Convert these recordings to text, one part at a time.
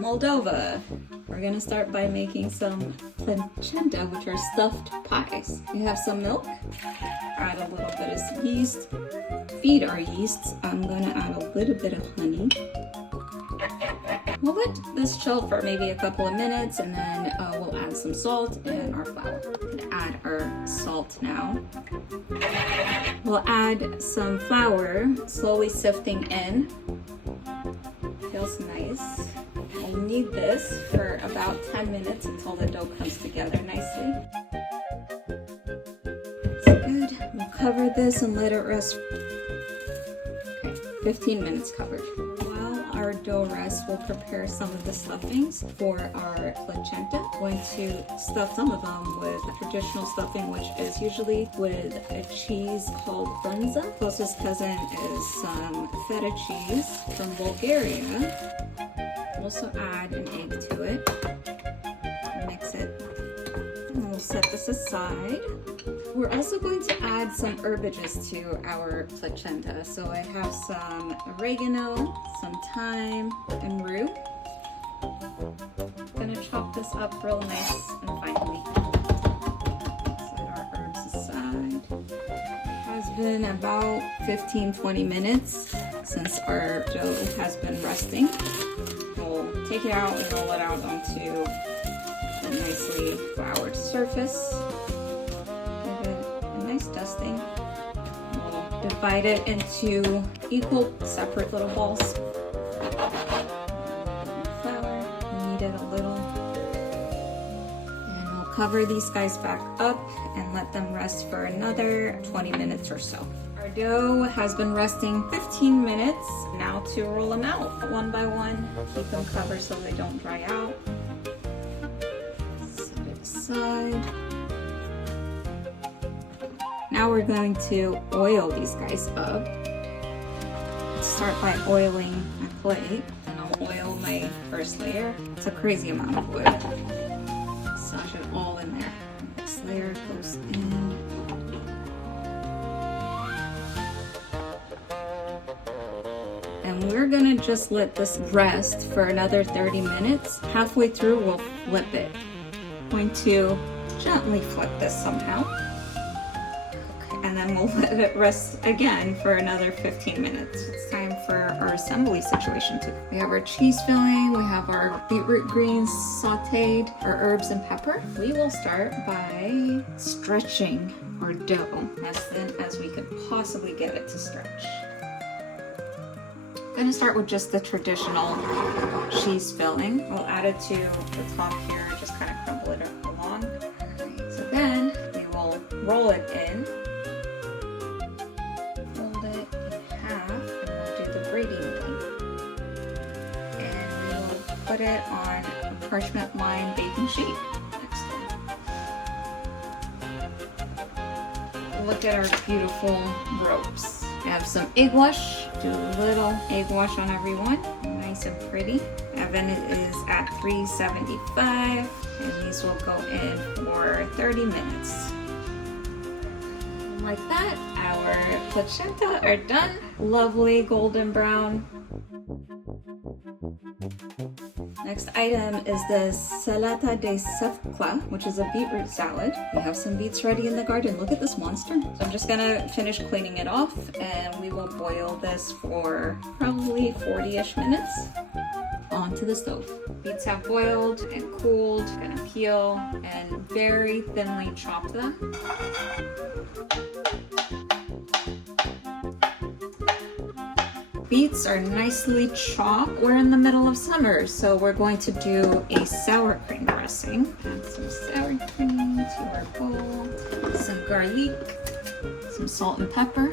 Moldova. We're gonna start by making some plăcintă, which are stuffed pies. We have some milk, add a little bit of yeast, feed our yeasts. I'm gonna add a little bit of honey. We'll let this chill for maybe a couple of minutes, and then we'll add some salt and our flour. Add our salt now. We'll add some flour, slowly sifting in. Feels nice. We'll knead this for about 10 minutes until the dough comes together nicely. It's good. We'll cover this and let it rest. Okay, 15 minutes covered. Our dough rests, we'll prepare some of the stuffings for our plăcintă. Going to stuff some of them with traditional stuffing, which is usually with a cheese called brânză. Closest cousin is some feta cheese from Bulgaria. Also add an egg to it. Mix it. And we'll set this aside. We're also going to add some herbages to our plăcintă. So I have some oregano, some thyme, and rue. Gonna chop this up real nice and finely. Set our herbs aside. It has been about 15-20 minutes since our dough has been resting. We'll take it out and roll it out onto a nicely floured surface. Dusting. We'll divide it into equal separate little balls. Flour, knead it a little. And we'll cover these guys back up and let them rest for another 20 minutes or so. Our dough has been resting 15 minutes. Now to roll them out one by one. Keep them covered so they don't dry out. Set it aside. Now we're going to oil these guys up. Start by oiling my plate, and I'll oil my first layer. It's a crazy amount of oil. Massage it all in there. Next layer goes in. And we're gonna just let this rest for another 30 minutes. Halfway through, we'll flip it. I'm going to gently flip this somehow. And then we'll let it rest again for another 15 minutes. It's time for our assembly situation too. We have our cheese filling, we have our beetroot greens sauteed, our herbs and pepper. We will start by stretching our dough as thin as we could possibly get it to stretch. I'm gonna start with just the traditional cheese filling. We'll add it to the top here, just kind of crumble it along. So then we will roll it in. Put it on a parchment lined baking sheet. Next one. Look at our beautiful ropes. I have some egg wash. Do a little egg wash on every one. Nice and pretty. Oven is at 375, and these will go in for 30 minutes. Like that, our plăcintă are done. Lovely golden brown. Next item is the Salată de Sfeclă, which is a beetroot salad. We have some beets ready in the garden. Look at this monster. So I'm just gonna finish cleaning it off, and we will boil this for probably 40-ish minutes onto the stove. Beets have boiled and cooled. I'm gonna peel and very thinly chop them. Beets are nicely chopped. We're in the middle of summer, so we're going to do a sour cream dressing. Add some sour cream to our bowl, some garlic, some salt and pepper.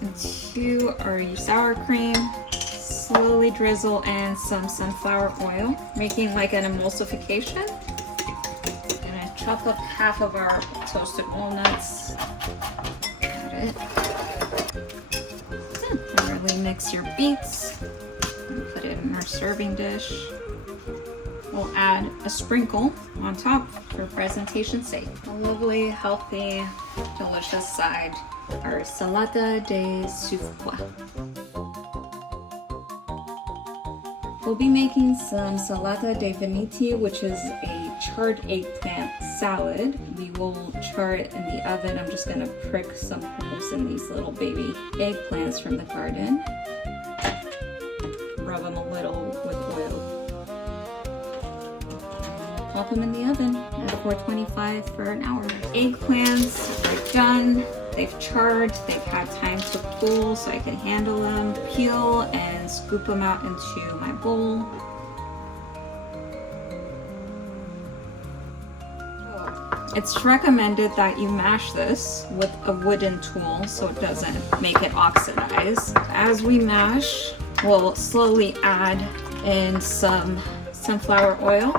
Into our sour cream, slowly drizzle in some sunflower oil, making like an emulsification. Gonna chop up half of our toasted walnuts. Add it. Thoroughly mix your beets and put it in our serving dish. We'll add a sprinkle on top for presentation's sake. A lovely, healthy, delicious side, our Salată de Sfeclă. We'll be making some Salată de Vinete, which is a charred eggplant salad. We will char it in the oven. I'm just gonna prick some holes in these little baby eggplants from the garden. Rub them a little with oil. Pop them in the oven at 425 for an hour. Eggplants are done. They've charred, they've had time to cool so I can handle them. Peel and scoop them out into my bowl. It's recommended that you mash this with a wooden tool so it doesn't make it oxidize. As we mash, we'll slowly add in some sunflower oil.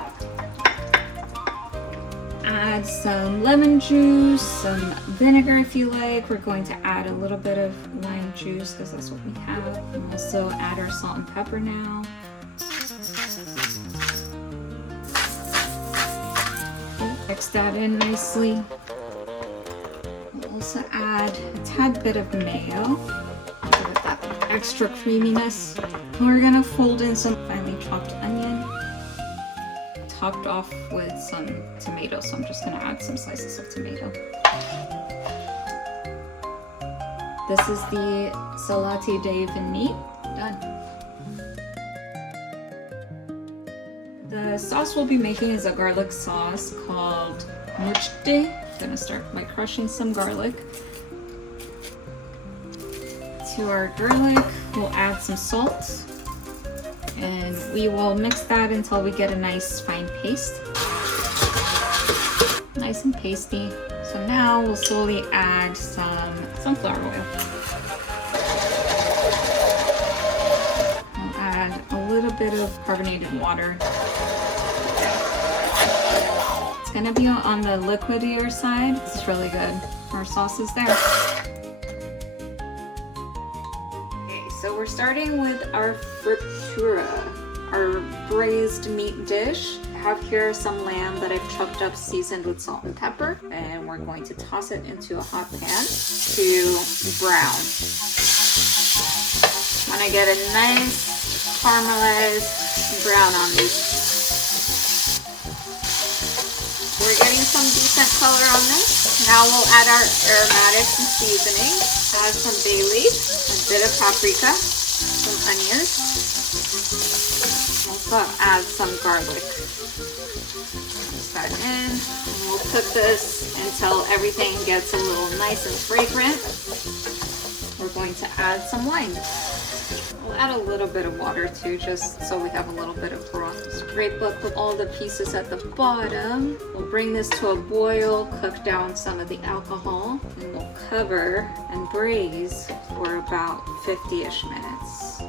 Add some lemon juice, some vinegar if you like. We're going to add a little bit of lime juice because that's what we have. And also add our salt and pepper now. Mix that in nicely. We'll also add a tad bit of mayo. Give it that extra creaminess. And we're gonna fold in some finely chopped onion. Topped off with some tomatoes, so I'm just gonna add some slices of tomato. This is the Salată de Vinete. Done. The sauce we'll be making is a garlic sauce called muște. I'm gonna start by crushing some garlic. To our garlic, we'll add some salt. And we will mix that until we get a nice fine paste. Nice and pasty. So now we'll slowly add some sunflower oil. We'll add a little bit of carbonated water. It's gonna be on the liquidier side. This is really good. Our sauce is there. So we're starting with our frittura, our braised meat dish. I have here some lamb that I've chopped up, seasoned with salt and pepper, and we're going to toss it into a hot pan to brown. Want to get a nice caramelized brown on these. We're getting some decent color on this. Now we'll add our aromatics and seasoning. Add some bay leaf, a bit of paprika, some onions. Also add some garlic. Mix that in. And we'll cook this until everything gets a little nice and fragrant. We're going to add some wine. We'll add a little bit of water too, just so we have a little bit of broth. Scrape up with all the pieces at the bottom. We'll bring this to a boil, cook down some of the alcohol, and we'll cover and braise for about 50-ish minutes.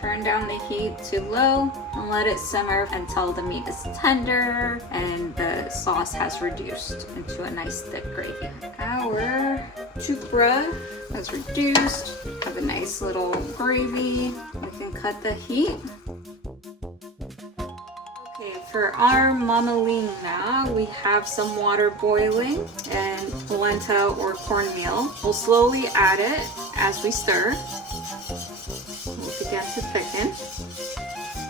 Turn down the heat to low and let it simmer until the meat is tender and the sauce has reduced into a nice thick gravy. Our chukra has reduced. Have a nice little gravy. We can cut the heat. Okay, for our mămăligă, we have some water boiling and polenta or cornmeal. We'll slowly add it as we stir. We'll begin to thicken.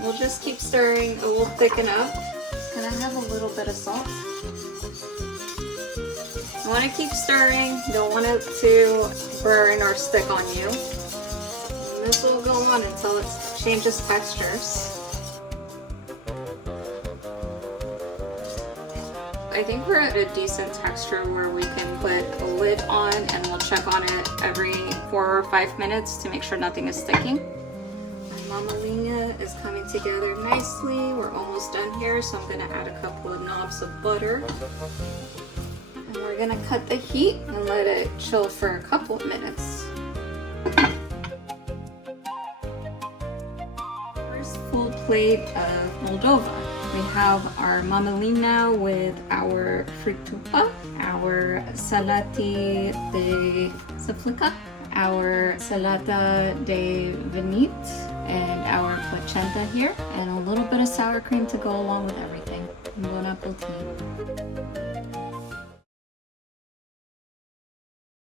We'll just keep stirring. It will thicken up. It's gonna have a little bit of salt. You want to keep stirring. You don't want it to burn or stick on you. And this will go on until it changes textures. I think we're at a decent texture where we can put a lid on and we'll check on it every 4 or 5 minutes to make sure nothing is sticking. My mămăligă is coming together nicely. We're almost done here, so I'm going to add a couple of knobs of butter. And we're going to cut the heat and let it chill for a couple of minutes. First full plate of Moldova. We have our mămăligă with our fritupa, our Salată de Sfeclă, our Salată de Vinete, and our Plăcintă here, and a little bit of sour cream to go along with everything. Bon appetit.